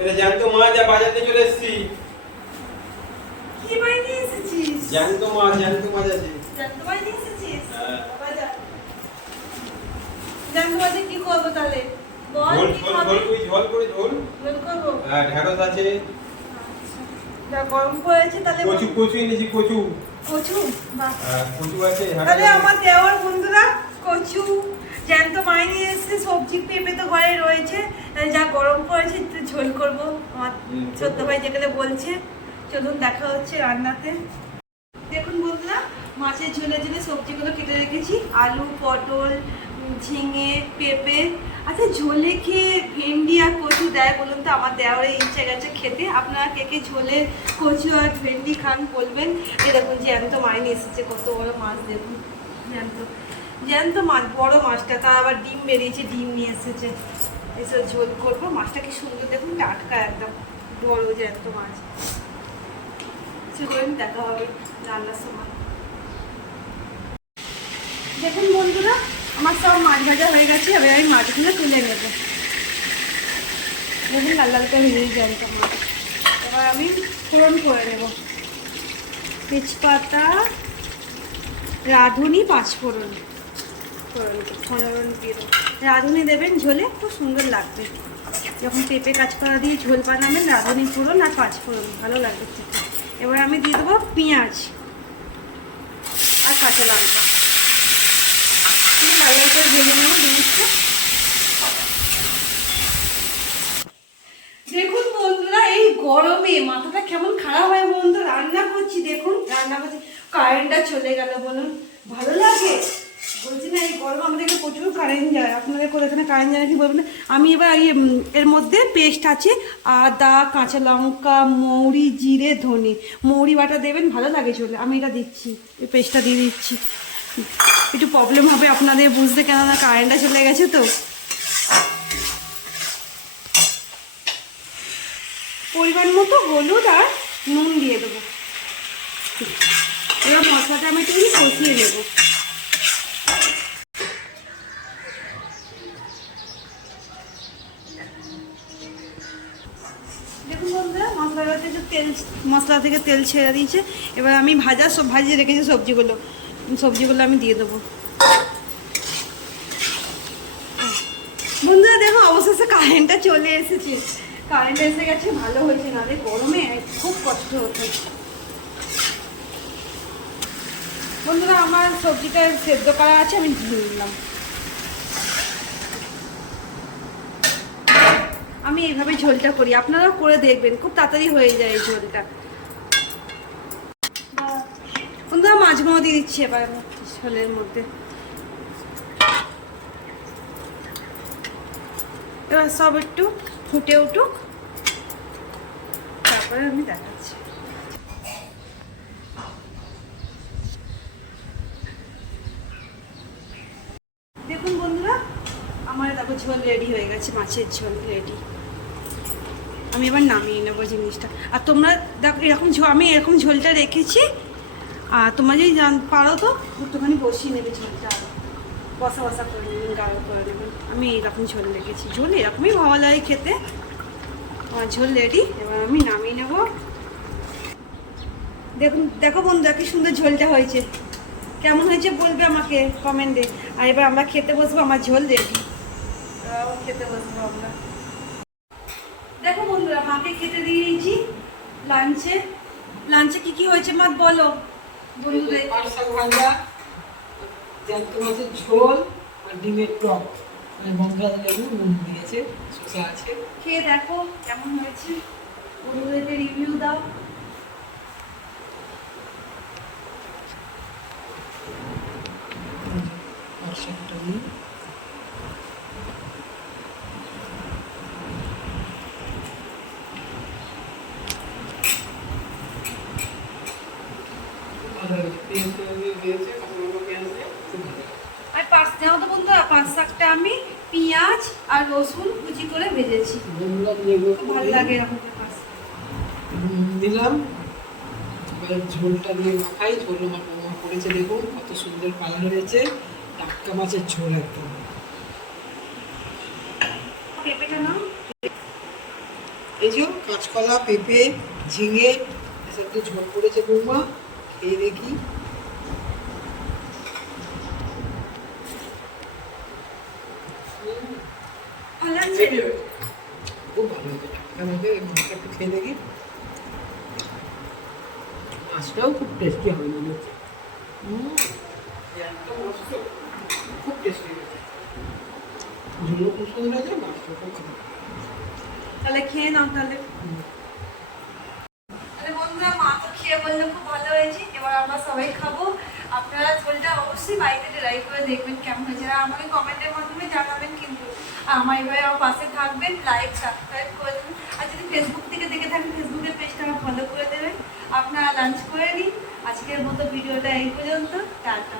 এটা জ্যান্ত মাছ যা বাজাতে চলে এসেছি। কি মাছ নিয়ে এসেছিস? জ্যান্ত মাছ আছে। জ্যান্ত মাছ নিয়ে এসেছিস? হ্যাঁ। বাজার। জ্যান্ত মাছে কি করবো তাহলে? বল ঝোল কি ঝোল খাবি? ঝোল করে ঝোল। ঝোল করবো? হ্যাঁ, ঢেঁড়স আছে। যা গরম পড়েছে তাহলে কচু এনেছি কচু। কচু? বাহ। হ্যাঁ, কচু আছে। তাহলে আমার দেওয়ার বন্ধুরা কচু জ্যান্ত মাছ নিয়ে এসেছে, সবজি পেঁপে তো ঘরে রয়েছে, যা গরম পড়েছে একটু ঝোল করবো আমার ছোট্ট ভাই যেখানে বলছে। চলুন দেখা হচ্ছে রান্নাতে। দেখুন বন্ধুরা, মাছের ঝোলের জন্য সবজিগুলো কেটে রেখেছি, আলু, পটল, ঝিঙে, পেঁপে। আচ্ছা, ঝোলে খেয়ে ভেন্ডি আর কচু দেয় বলুন তো? আমার দেওয়ারে ইচ্ছে গেছে খেতে। আপনারা কে কে ঝোলে কচু আর ভেন্ডি খান বলবেন। এ দেখুন জ্যান্ত মাছ নিয়ে এসেছে, কত বড় মাছ দেখুন। জ্যান্ত মাছ, বড় মাছটা, তার আবার ডিম বেরিয়েছে, ডিম নিয়ে এসেছে। এসব ঝোল করবো। মাছটা কি সুন্দর দেখুন, টাটকা একদম, বড় জ্যান্ত মাছ। চলুন দেখা হবে রান্নার সময়। দেখুন বন্ধুরা, আমার সব মাছ ভাজা হয়ে গেছে, এবার আমি মাছগুলো তুলে নেব। দেখুন লাল লাল করে ভেজে জ্যান্ত মাছ। এবার আমি ফোড়ন করে নেব। তেজপাতা, রাঁধুনি, পাঁচফোড়ন। ফোড়ন দিয়ে দেবো। রাঁধুনি দেবেন ঝোলে, খুব সুন্দর লাগবে। যখন পেঁপে কাঁচকলা দিয়ে ঝোল বানাবেন, রাঁধুনি ফোড়ন আর পাঁচফোড়ন ভালো লাগবে খেতে। এবার আমি দিয়ে দেবো পেঁয়াজ আর কাঁচা লঙ্কা। ভালো করে ভেজে নেবো জিনিসটা। দেখুন বন্ধুরা, এই গরমে মাথাটা কেমন খারাপ হয় বন্ধু। রান্না করছি, দেখুন রান্না করছি, কারেন্টটা চলে গেল। বলুন ভালো লাগে? বলছি না, এই গরমে আমাদেরকে প্রচুর কারেন্ট যায়। আপনাদের কোথাও এখানে কারেন্ট যায় কি বলবেন? আমি এবার এর মধ্যে পেস্ট আছে, আদা, কাঁচা লঙ্কা, মৌরি, জিরে, ধনে, মৌরি বাটা দেবেন, ভালো লাগে চলে। আমি এটা দিচ্ছি, এই পেস্টটা দিয়ে দিচ্ছি। একটু প্রবলেম হবে আপনাদের বুঝতে, কেননা কারেন্টটা চলে গেছে তো। পরিমাণ মতো হলুদ আর নুন দিয়ে দেবো। এবার মশলাটা আমি একটু কষিয়ে নেব। দেখুন বন্ধুরা, মশলা থেকে তেল ছেড়ে দিয়েছে। এবার আমি ভাজিয়ে রেখেছি সবজিগুলো আমি দিয়ে দেবো। বন্ধুরা দেখো, অবশেষে কারেন্টটা চলে এসেছে। কারেন্ট এসে গেছে, ভালো হয়েছে, নাহলে গরমে খুব কষ্ট হতো। বন্ধুরা, আমার সবজিটা সেদ্ধ করা আছে, আমি ধুয়ে নিলাম। আমি এইভাবে ঝোলটা করি, আপনারাও করে দেখবেন, খুব তাড়াতাড়ি হয়ে যায় এই ঝোলটা। বন্ধুরা, মাছগুলো দিয়ে দিচ্ছি এবার ঝোলের মধ্যে। এবার সব একটু ফুটে উঠুক, তারপরে আমি দেখাচ্ছি। দেখুন বন্ধুরা, আমার তারপর ঝোল রেডি হয়ে গেছে, মাছের ঝোল রেডি। আমি এবার নামিয়ে নেবো জিনিসটা। আর তোমরা দেখো, আমি এরকম ঝোলটা রেখেছি। আর তোমরা যদি পারো তো একটুখানি বসিয়ে নেবে ঝোলটা, আরও বসা করে নেবেন, গাঢ় করে নেবেন। আমি এইরকম ঝোল রেখেছি, ঝোল এরকমই ভালো লাগে খেতে। আমার ঝোল রেডি, এবার আমি নামিয়ে নেব। দেখো বন্ধুরা, কি সুন্দর ঝোলটা হয়েছে। কেমন হয়েছে বলবে আমাকে কমেন্টে। আর এবার আমরা খেতে বসবো, আমার ঝোল রেডি, খেতে বসবো আমরা। দেখো বন্ধুরা, মাকে খেতে দিয়েছি লাঞ্চে কি হয়েছে মা বলো বন্ধুদের। পাট শাক ভাজা, জ্যান্ত মাছের ঝোল আর ডিমের টক, লঙ্কা লেবু নুন দিয়েছে, শসা আছে। খেয়ে দেখো কেমন হয়েছে, বন্ধুদেরকে রিভিউ দাও। পাট শাকটা নিই। আর জানো তো বন্ধুরা, পাঁচ শাকটা আমি পেঁয়াজ আর রসুন কুচি করে ভেজেছি, খুব ভালো লাগে এরকম দিলাম। এবার ঝোলটা দিয়ে মাখাই। ঝোল আমার বৌমা করেছে, দেখুন কত সুন্দর কালার হয়েছে, টাটকা মাছের ঝোল একদম। পেঁপেটা নাও। এই যে কাঁচকলা, পেঁপে, ঝিঙে এসব দিয়ে ঝোল করেছে বৌমা, খেয়ে দেখি। ভালো আছে? খুব ভালো হয়েছে, টাটকা হয়েছে। এই মাছটা একটু খেয়ে দেখি। মাছটাও খুব টেস্টি হবে মনে হচ্ছে। একদম মস্ত, খুব টেস্টি হয়েছে। ঝোলও খুব সুন্দর হয়েছে, মাছটাও খুব ভালো। তাহলে খেয়ে নাও তাহলে। তাহলে বন্ধুরা, মা তো খেয়ে বললে খুব ভালো হয়েছে, এবার আমরা সবাই খাবো। আপনারা ঝোলটা অবশ্যই বাড়িতে ট্রাই করে দেখবেন কেমন হয়েছে, আর আমাকে কমেন্টের মাধ্যমে জানাবেন কিন্তু। আর আমার এভাবে আমার পাশে থাকবেন, লাইক সাবস্ক্রাইব করে দেবেন। আর যদি ফেসবুক থেকে দেখে থাকেন, ফেসবুকের পেজটা আমার ফলো করে দেবেন। আপনারা লাঞ্চ করে নিন। আজকের মতো ভিডিওটা এই পর্যন্ত। টাটা।